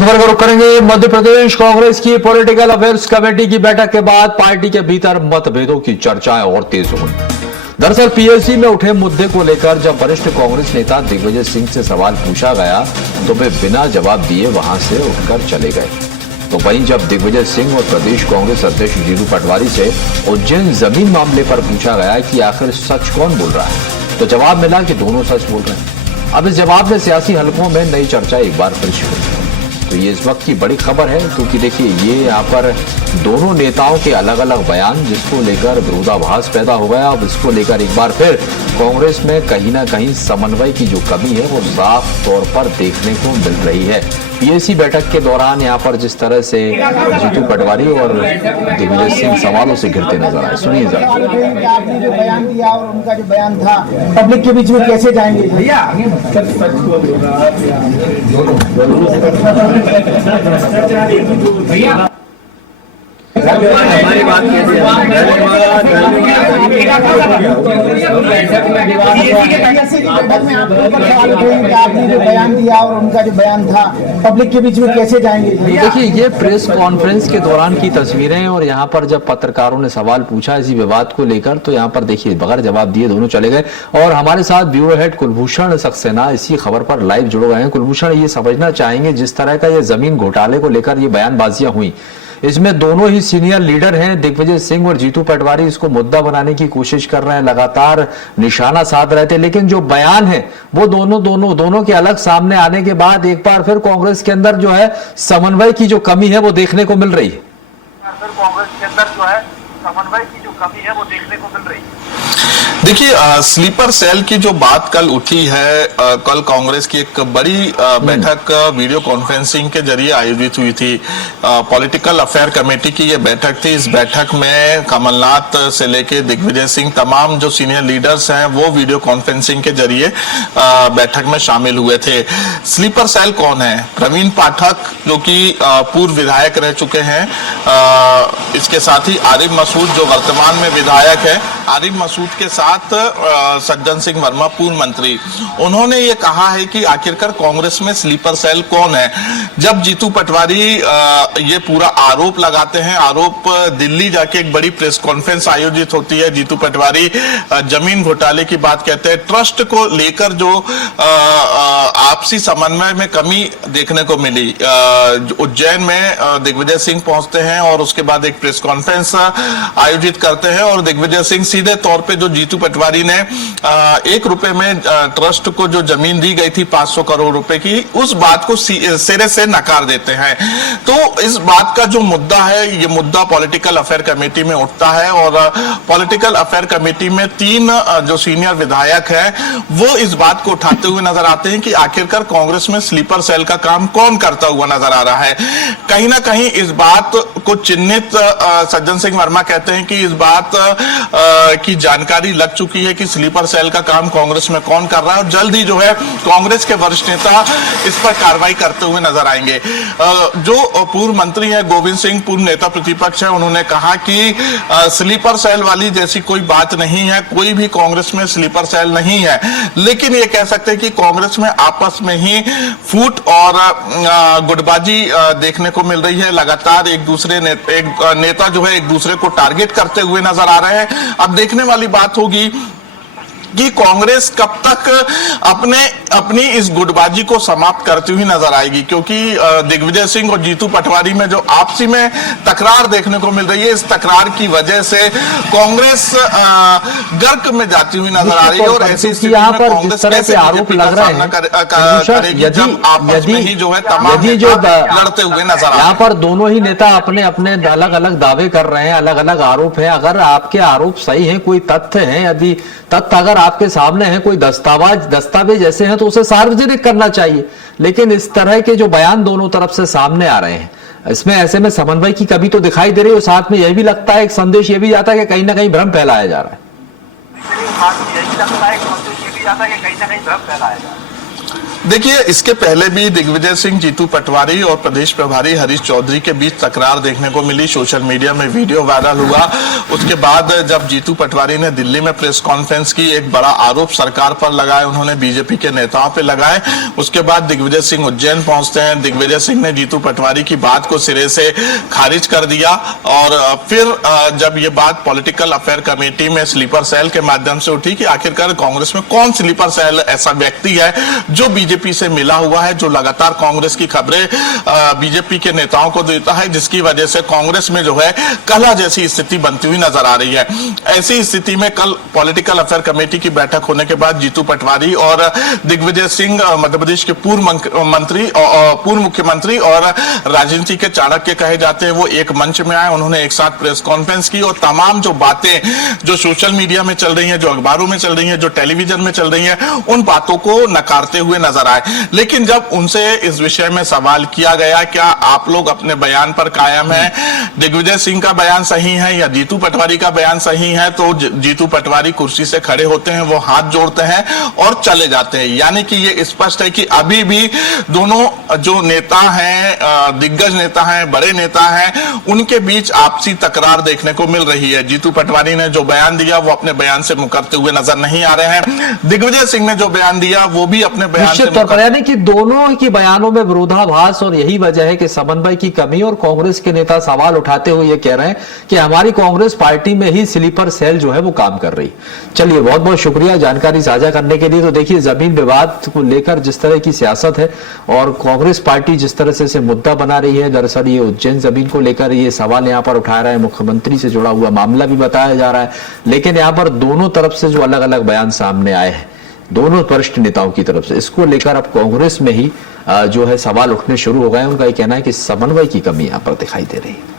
खबर का रुख करेंगे। मध्य प्रदेश कांग्रेस की पॉलिटिकल अफेयर्स कमेटी की बैठक के बाद पार्टी के भीतर मतभेदों की चर्चाएं और तेज हो गई। दरअसल पीएलसी में उठे मुद्दे को लेकर जब वरिष्ठ कांग्रेस नेता दिग्विजय सिंह से सवाल पूछा गया तो वे बिना जवाब दिए वहां से उठकर चले गए। तो वहीं जब दिग्विजय सिंह और प्रदेश कांग्रेस अध्यक्ष जीतू पटवारी से उज्जैन जमीन मामले पर पूछा गया कि आखिर सच कौन बोल रहा है, तो जवाब मिला कि दोनों सच बोल रहे हैं। अब इस जवाब में सियासी हलकों में नई चर्चा एक बार फिर शुरू हुई। तो ये इस वक्त की बड़ी खबर है, क्योंकि देखिए ये यहाँ पर दोनों नेताओं के अलग अलग बयान, जिसको लेकर विरोधाभास पैदा हो गया। अब इसको लेकर एक बार फिर कांग्रेस में कहीं ना कहीं समन्वय की जो कमी है वो साफ तौर पर देखने को मिल रही है। पीएसी बैठक के दौरान यहाँ पर जिस तरह से जीतू पटवारी और दिग्विजय सिंह सवालों से घिरते नजर आए, सुनिए जरा। आपने जो बयान दिया और उनका जो बयान था पब्लिक के बीच में कैसे जाएंगे भैया? हमारी बात आपने जो बयान दिया और उनका जो बयान था पब्लिक के बीच में कैसे जाएंगे? देखिए ये प्रेस कॉन्फ्रेंस के दौरान की तस्वीरें, और यहाँ पर जब पत्रकारों ने सवाल पूछा इसी विवाद को लेकर, तो यहाँ पर देखिए बगैर जवाब दिए दोनों चले गए। और हमारे साथ ब्यूरो हेड कुलभूषण सक्सेना इसी खबर पर लाइव जुड़े गए हैं। कुलभूषण, ये समझना चाहेंगे जिस तरह का ये जमीन घोटाले को लेकर ये बयानबाजियां हुई, इसमें दोनों ही सीनियर लीडर हैं दिग्विजय सिंह और जीतू पटवारी, इसको मुद्दा बनाने की कोशिश कर रहे हैं, लगातार निशाना साध रहे थे। लेकिन जो बयान है वो दोनों के अलग सामने आने के बाद एक बार फिर कांग्रेस के अंदर जो है समन्वय की जो कमी है वो देखने को मिल रही है। कांग्रेस के अंदर जो है समन्वय की जो कमी है वो देखने को मिल रही है। देखिए स्लीपर सेल की जो बात कल उठी है, कल कांग्रेस की एक बड़ी बैठक वीडियो कॉन्फ्रेंसिंग के जरिए आयोजित हुई थी। पॉलिटिकल अफेयर कमेटी की ये बैठक थी। इस बैठक में कमलनाथ से लेके दिग्विजय सिंह, तमाम जो सीनियर लीडर्स हैं वो वीडियो कॉन्फ्रेंसिंग के जरिए बैठक में शामिल हुए थे। स्लीपर सेल कौन है? प्रवीण पाठक जो कि पूर्व विधायक रह चुके हैं, इसके साथ ही आरिफ मसूद जो वर्तमान में विधायक है, आरिफ मसूद के साथ सज्जन सिंह वर्मा पूर्व मंत्री, उन्होंने ये कहा है कि आखिरकार कांग्रेस में स्लीपर सेल कौन है। जब जीतू पटवारी ये पूरा आरोप लगाते हैं, आरोप दिल्ली जाके एक बड़ी प्रेस कॉन्फ्रेंस आयोजित होती है, जीतू पटवारी जमीन घोटाले की बात कहते हैं, ट्रस्ट को लेकर जो आपसी समन्वय में कमी देखने को मिली। उज्जैन में दिग्विजय सिंह पहुंचते हैं और उसके बाद एक प्रेस कॉन्फ्रेंस आयोजित करते हैं और दिग्विजय सिंह सीधे तौर पे जो जीतू पटवारी ने 1 रुपए में ट्रस्ट को जो जमीन दी गई थी 500 करोड़ रुपए की, उस बात को सिरे से नकार देते हैं। तो इस बात का जो मुद्दा है, ये मुद्दा पॉलिटिकल अफेयर कमेटी में उठता है और पॉलिटिकल अफेयर कमेटी में 3 जो सीनियर विधायक हैं वो इस बात को उठाते हुए नजर आते हैं कि आखिरकार कांग्रेस में स्लीपर सेल का काम कौन करता हुआ नजर आ रहा है। कहीं ना कहीं इस बात को चिन्हित सज्जन सिंह वर्मा कहते हैं कि इस बात की जानकारी लग चुकी है कि स्लीपर सेल का काम कांग्रेस में कौन कर रहा है और जल्द ही जो है कांग्रेस के वरिष्ठ नेता इस पर कार्रवाई करते हुए नजर आएंगे। जो पूर्व मंत्री है गोविंद सिंह, पूर्व नेता प्रतिपक्ष है, उन्होंने कहा कि स्लीपर सेल वाली जैसी कोई बात नहीं है, कोई भी कांग्रेस में स्लीपर सेल नहीं है। लेकिन ये कह सकते हैं कि कांग्रेस में आपस में ही फूट और गुटबाजी देखने को मिल रही है। लगातार एक नेता जो है एक दूसरे को टारगेट करते हुए नजर आ रहे हैं। अब देखने वाली बात होगी कि कांग्रेस कब तक अपनी इस गुटबाजी को समाप्त करती हुई नजर आएगी, क्योंकि दिग्विजय सिंह और जीतू पटवारी में जो आपसी में तकरार देखने को मिल रही है, इस तकरार की वजह से कांग्रेस गर्क में जाती हुई नजर आ रही है। और ऐसी स्थिति में कांग्रेस कैसे आरोप लग रहे हैं करेगी जब आपस में ही जो है तमाम लड़ते हुए नजर आ रहे हैं। यहाँ पर दोनों ही नेता अपने अपने अलग अलग दावे कर रहे हैं, अलग अलग आरोप है। अगर आपके आरोप सही है, कोई तथ्य है, यदि तथ्य अगर आपके सामने है, कोई दस्तावेज ऐसे हैं तो उसे सार्वजनिक करना चाहिए। लेकिन इस तरह के जो बयान दोनों तरफ से सामने आ रहे हैं, इसमें ऐसे में समन्वय की कमी तो दिखाई दे रही है। और साथ में यह भी लगता है, एक संदेश ये भी आता है कि कहीं ना कहीं भ्रम फैलाया जा रहा है। यही लगता है, एक संदेश ये भी आता है कि कहीं ना कहीं भ्रम फैलाया जा रहा है। देखिए, इसके पहले भी दिग्विजय सिंह, जीतू पटवारी और प्रदेश प्रभारी हरीश चौधरी के बीच तकरार देखने को मिली। सोशल मीडिया में वीडियो वायरल हुआ। उसके बाद जब जीतू पटवारी ने दिल्ली में प्रेस कॉन्फ्रेंस की, एक बड़ा आरोप सरकार पर लगाए, उन्होंने बीजेपी के नेताओं पे लगाए। उसके बाद दिग्विजय सिंह उज्जैन पहुंचते हैं। दिग्विजय सिंह ने जीतू पटवारी की बात को सिरे से खारिज कर दिया और फिर जब ये बात पॉलिटिकल अफेयर कमेटी में स्लीपर सेल के माध्यम से उठी कि आखिरकार कांग्रेस में कौन स्लीपर सेल ऐसा व्यक्ति है जो बीजेपी से मिला हुआ है, जो लगातार कांग्रेस की खबरें बीजेपी के नेताओं को देता है, जिसकी वजह से कांग्रेस में जो है कलह जैसी स्थिति बनती हुई नजर आ रही है। ऐसी स्थिति में कल पॉलिटिकल अफेयर कमेटी की बैठक होने के बाद जीतू पटवारी और दिग्विजय सिंह, मध्य प्रदेश के पूर्व मुख्यमंत्री और राजनीति के चाणक्य कहे जाते हैं, वो एक मंच में आए। उन्होंने एक साथ प्रेस कॉन्फ्रेंस की और तमाम जो बातें जो सोशल मीडिया में चल रही हैं, जो अखबारों में चल रही हैं, जो टेलीविजन में चल रही हैं, उन बातों को नकारते हुए नजर आए। लेकिन जब उनसे इस विषय में सवाल किया गया, क्या आप लोग अपने बयान पर कायम हैं, दिग्विजय सिंह का बयान सही है या जीतू पटवारी का बयान सही है, तो जीतू पटवारी कुर्सी से खड़े होते हैं, वो हाथ जोड़ते हैं और चले जाते हैं। यानी कि ये स्पष्ट है कि अभी भी दोनों जो नेता हैं, दिग्गज नेता हैं, बड़े नेता हैं, उनके बीच आपसी तकरार देखने को मिल रही है। जीतू पटवारी ने जो बयान दिया वो अपने बयान से मुकरते हुए नजर नहीं आ रहे हैं। दिग्विजय सिंह ने जो बयान दिया वो भी अपने बयान से निश्चित तौर, यानी कि दोनों के बयानों में विरोधाभास, और यही वजह है कि समन्वय की कमी। और कांग्रेस के नेता सवाल उठाते हुए ये कह रहे हैं कि हमारी कांग्रेस पार्टी में ही स्लीपर सेल जो है वो काम कर रही। चलिए, बहुत बहुत शुक्रिया जानकारी साझा करने के लिए। तो देखिए, जमीन विवाद को लेकर जिस तरह की सियासत है और कांग्रेस पार्टी जिस तरह से इसे मुद्दा बना रही है, दरअसल ये उज्जैन जमीन को लेकर ये सवाल यहाँ पर उठा रहा है, मुख्यमंत्री से जुड़ा हुआ मामला भी बताया जा रहा है। लेकिन यहाँ पर दोनों तरफ से जो अलग अलग बयान सामने आए हैं, दोनों वरिष्ठ नेताओं की तरफ से, इसको लेकर अब कांग्रेस में ही जो है सवाल उठने शुरू हो गए हैं। उनका ये कहना है कि समन्वय की कमी यहाँ पर दिखाई दे रही है।